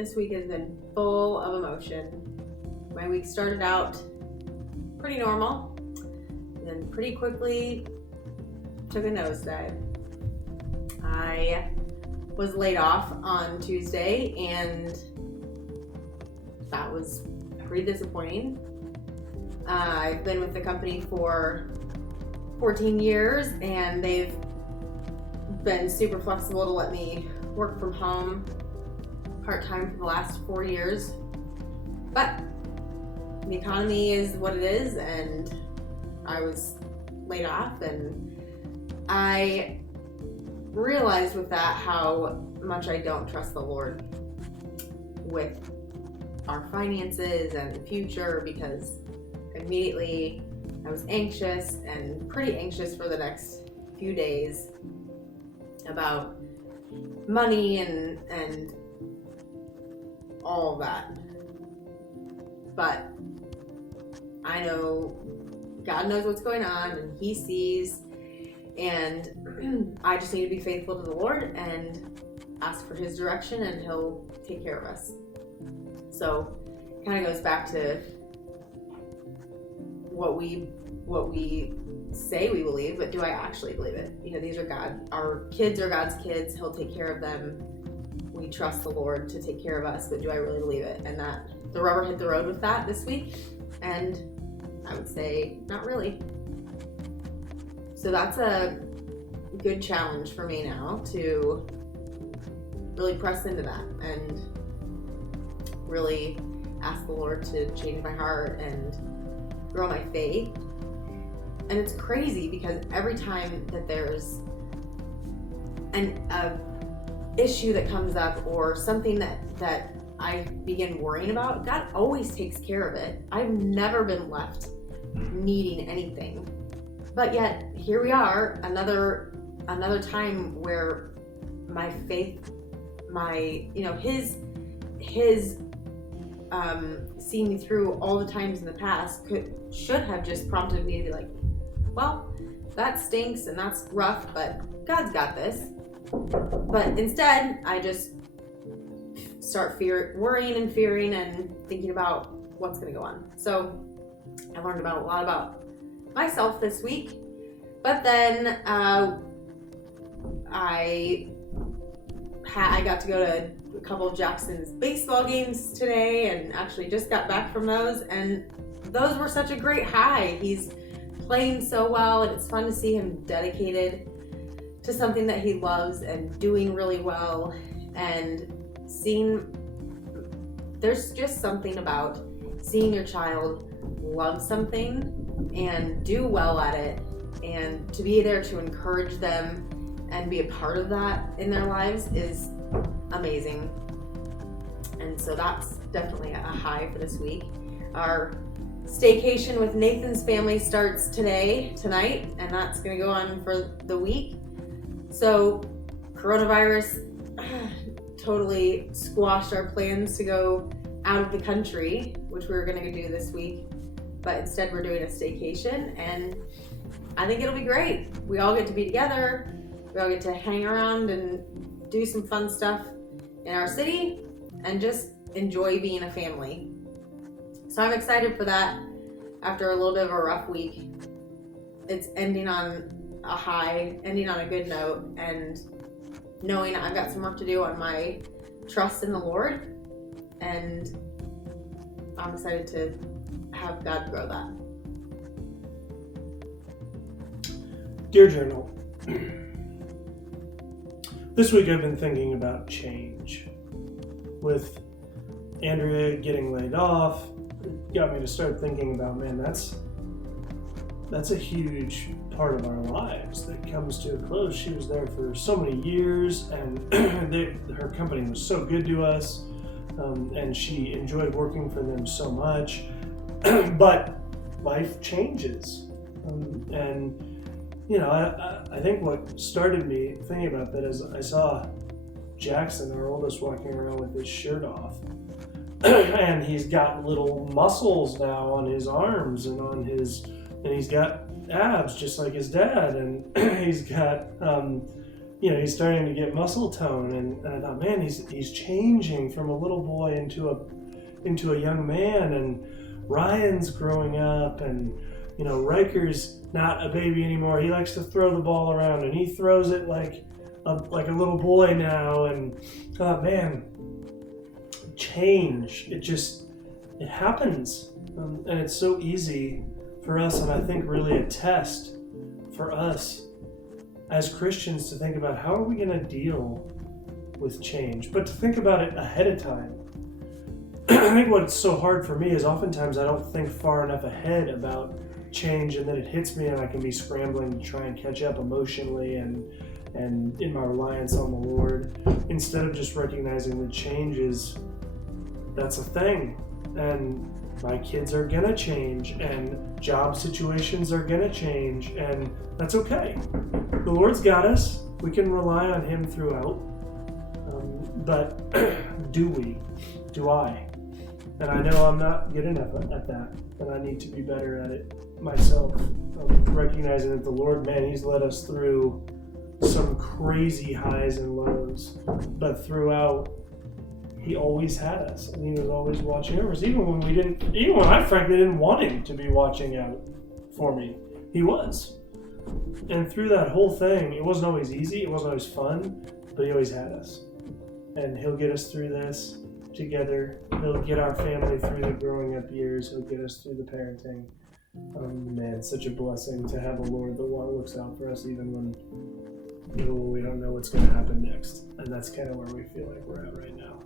This week has been full of emotion. My week started out pretty normal, and then pretty quickly took a nosedive. I was laid off on Tuesday, and that was pretty disappointing. I've been with the company for 14 years, and they've been super flexible to let me work from home part-time for the last 4 years. But the economy is what it is, and I was laid off, and I realized with that how much I don't trust the Lord with our finances and the future, because immediately I was anxious and pretty anxious for the next few days about money and all of that. But I know God knows what's going on, and He sees, and I just need to be faithful to the Lord and ask for His direction, and He'll take care of us. So it kind of goes back to what we say we believe, but do I actually believe it? You know, these are our kids are God's kids. He'll take care of them. We trust the Lord to take care of us, but do I really believe it? And that the rubber hit the road with that this week, and I would say not really. So that's a good challenge for me now, to really press into that and really ask the Lord to change my heart and grow my faith. And it's crazy because every time that there's an issue that comes up or something that I begin worrying about, God always takes care of it. I've never been left needing anything. But yet here we are, another time where my faith, His seeing me through all the times in the past should have just prompted me to be like, well, that stinks and that's rough, but God's got this. But instead, I just start worrying and fearing and thinking about what's going to go on. So I learned a lot about myself this week. But then I got to go to a couple of Jackson's baseball games today, and actually just got back from those, and those were such a great high. He's playing so well, and it's fun to see him dedicated to something that he loves and doing really well, and there's just something about seeing your child love something and do well at it, and to be there to encourage them and be a part of that in their lives is amazing. And so that's definitely a high for this week. Our staycation with Nathan's family starts tonight, and that's going to go on for the week. So coronavirus totally squashed our plans to go out of the country, which we were going to do this week, but instead we're doing a staycation, and I think it'll be great. We all get to be together. We all get to hang around and do some fun stuff in our city and just enjoy being a family. So I'm excited for that. After a little bit of a rough week, it's ending on a high, ending on a good note, and knowing I've got some work to do on my trust in the Lord, and I'm excited to have God grow that. Dear Journal, this week I've been thinking about change. With Andrea getting laid off, it got me to start thinking about, man, that's a huge part of our lives that comes to a close. She was there for so many years, and her company was so good to us, and she enjoyed working for them so much. But life changes, and I think what started me thinking about that is I saw Jackson, our oldest, walking around with his shirt off, and he's got little muscles now on his arms and he's got abs just like his dad, and he's got he's starting to get muscle tone, and I thought, man, he's changing from a little boy into a young man, and Ryan's growing up, and Riker's not a baby anymore. He likes to throw the ball around, and he throws it like a little boy now, and I thought, man, change, it happens, and it's so easy for us, and I think really a test for us as Christians to think about how are we going to deal with change, but to think about it ahead of time. I think what's so hard for me is oftentimes I don't think far enough ahead about change, and then it hits me and I can be scrambling to try and catch up emotionally and in my reliance on the Lord, instead of just recognizing that change that's a thing, and my kids are gonna change, and job situations are gonna change, and that's okay. The Lord's got us. We can rely on Him throughout. But do I? And I know I'm not good enough at that, and I need to be better at it myself. Recognizing that the Lord, man, He's led us through some crazy highs and lows, but throughout, He always had us, and He was always watching over us, even when I frankly didn't want Him to be watching out for me. He was. And through that whole thing, it wasn't always easy, it wasn't always fun, but He always had us. And He'll get us through this together. He'll get our family through the growing up years. He'll get us through the parenting. Man, it's such a blessing to have a Lord that looks out for us even when we don't know what's going to happen next. And that's kind of where we feel like we're at right now.